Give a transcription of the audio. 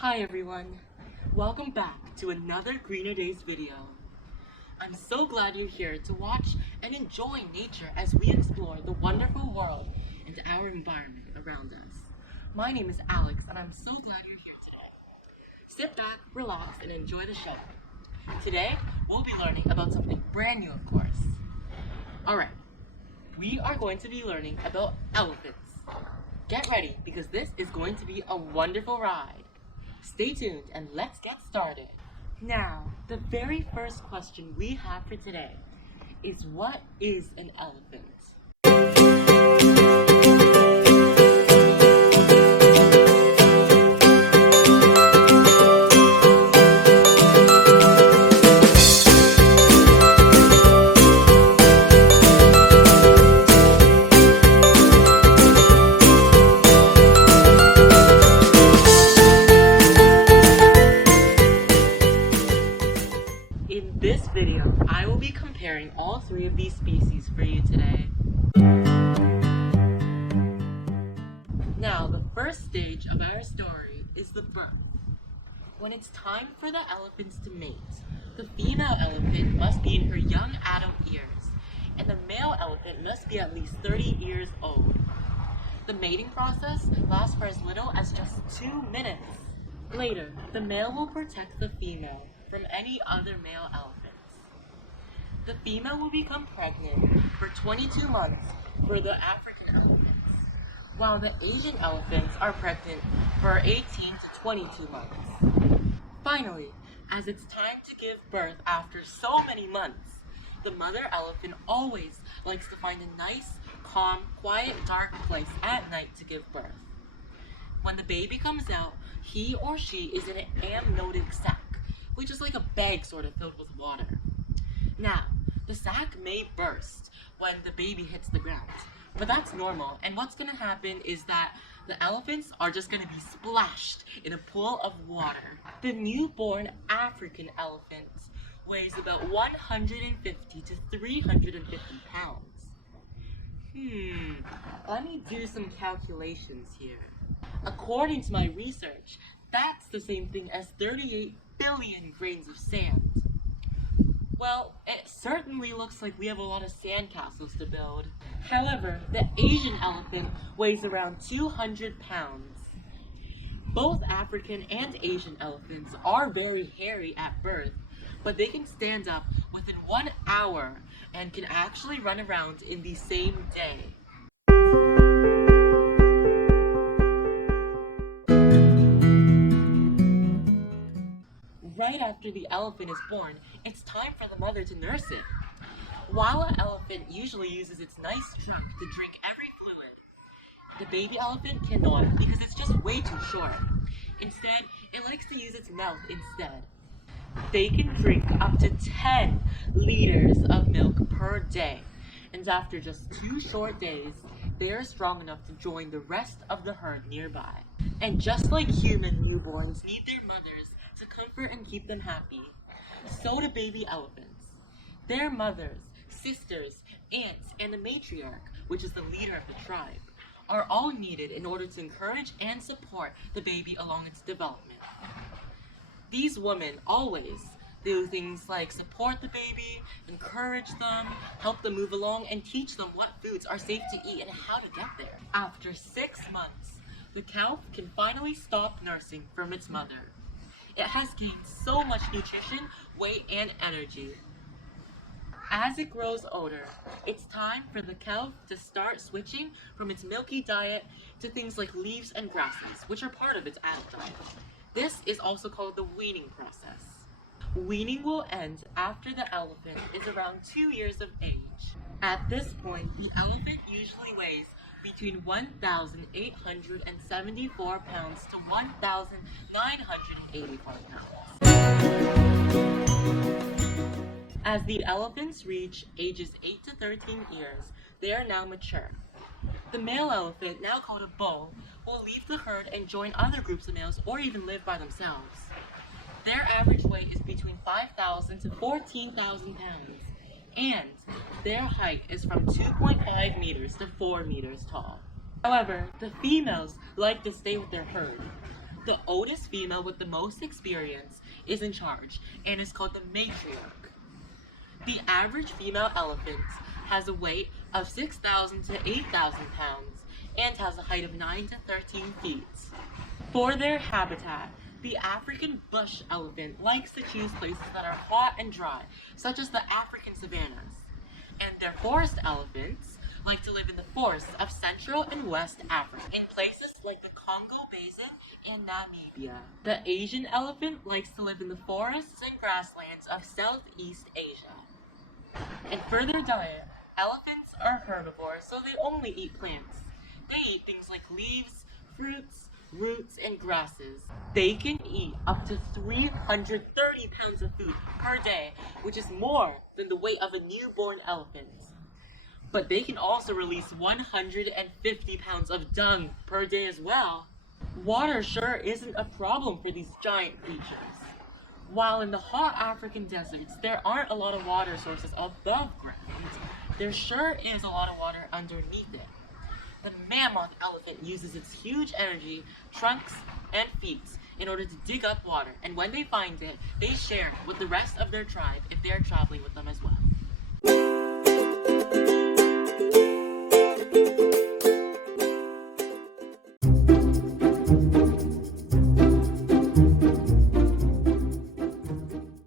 Hi everyone, welcome back to another Greener Days video. I'm so glad you're here to watch and enjoy nature as we explore the wonderful world and our environment around us. My name is Alex and I'm so glad you're here today. Sit back, relax, and enjoy the show. Today, we'll be learning about something brand new, of course. Alright, we are going to be learning about elephants. Get ready because this is going to be a wonderful ride. Stay tuned and let's get started. Now, the very first question we have for today is, what is an elephant? In this video, I will be comparing all three of these species for you today. Now, the first stage of our story is the birth. When it's time for the elephants to mate, the female elephant must be in her young adult years, and the male elephant must be at least 30 years old. The mating process lasts for as little as just 2 minutes. Later, the male will protect the female from any other male elephants. The female will become pregnant for 22 months for the African elephants, while the Asian elephants are pregnant for 18 to 22 months. Finally, as it's time to give birth after so many months, the mother elephant always likes to find a nice, calm, quiet, dark place at night to give birth. When the baby comes out, he or she is in an amniotic sac, which is like a bag sort of filled with water. Now, the sac may burst when the baby hits the ground, but that's normal, and what's going to happen is that the elephants are just going to be splashed in a pool of water. The newborn African elephant weighs about 150 to 350 pounds. Let me do some calculations here. According to my research, that's the same thing as 38 billion grains of sand. Well, it certainly looks like we have a lot of sandcastles to build. However, the Asian elephant weighs around 200 pounds. Both African and Asian elephants are very hairy at birth, but they can stand up within 1 hour and can actually run around in the same day. Right after the elephant is born, it's time for the mother to nurse it. While an elephant usually uses its nice trunk to drink every fluid, the baby elephant cannot because it's just way too short. Instead, it likes to use its mouth instead. They can drink up to 10 liters of milk per day, and after just 2 short days, they are strong enough to join the rest of the herd nearby. And just like human newborns need their mothers to comfort and keep them happy, so do baby elephants. Their mothers, sisters, aunts, and the matriarch, which is the leader of the tribe, are all needed in order to encourage and support the baby along its development. These women always do things like support the baby, encourage them, help them move along, and teach them what foods are safe to eat and how to get there. After 6 months, the calf can finally stop nursing from its mother. It has gained so much nutrition, weight, and energy. As it grows older, it's time for the calf to start switching from its milky diet to things like leaves and grasses, which are part of its adult diet. This is also called the weaning process. Weaning will end after the elephant is around 2 years of age. At this point, the elephant usually weighs between 1,874 pounds to 1,984 pounds. As the elephants reach ages 8 to 13 years, they are now mature. The male elephant, now called a bull, will leave the herd and join other groups of males or even live by themselves. Their average weight is between 5,000 to 14,000 pounds, and their height is from 2.5 meters to 4 meters tall. However, the females like to stay with their herd. The oldest female with the most experience is in charge and is called the matriarch. The average female elephant has a weight of 6,000 to 8,000 pounds and has a height of 9 to 13 feet. For their habitat, the African bush elephant likes to choose places that are hot and dry, such as the African savannas. And their forest elephants like to live in the forests of Central and West Africa, in places like the Congo Basin and Namibia. The Asian elephant likes to live in the forests and grasslands of Southeast Asia. And for their diet, elephants are herbivores, so they only eat plants. They eat things like leaves, fruits, roots, and grasses. They can eat up to 330 pounds of food per day, which is more than the weight of a newborn elephant. But they can also release 150 pounds of dung per day as well. Water sure isn't a problem for these giant creatures. While in the hot African deserts, there aren't a lot of water sources above ground, there sure is a lot of water underneath it. The mammoth elephant uses its huge energy, trunks, and feet in order to dig up water, and when they find it, they share it with the rest of their tribe if they are traveling with them as well.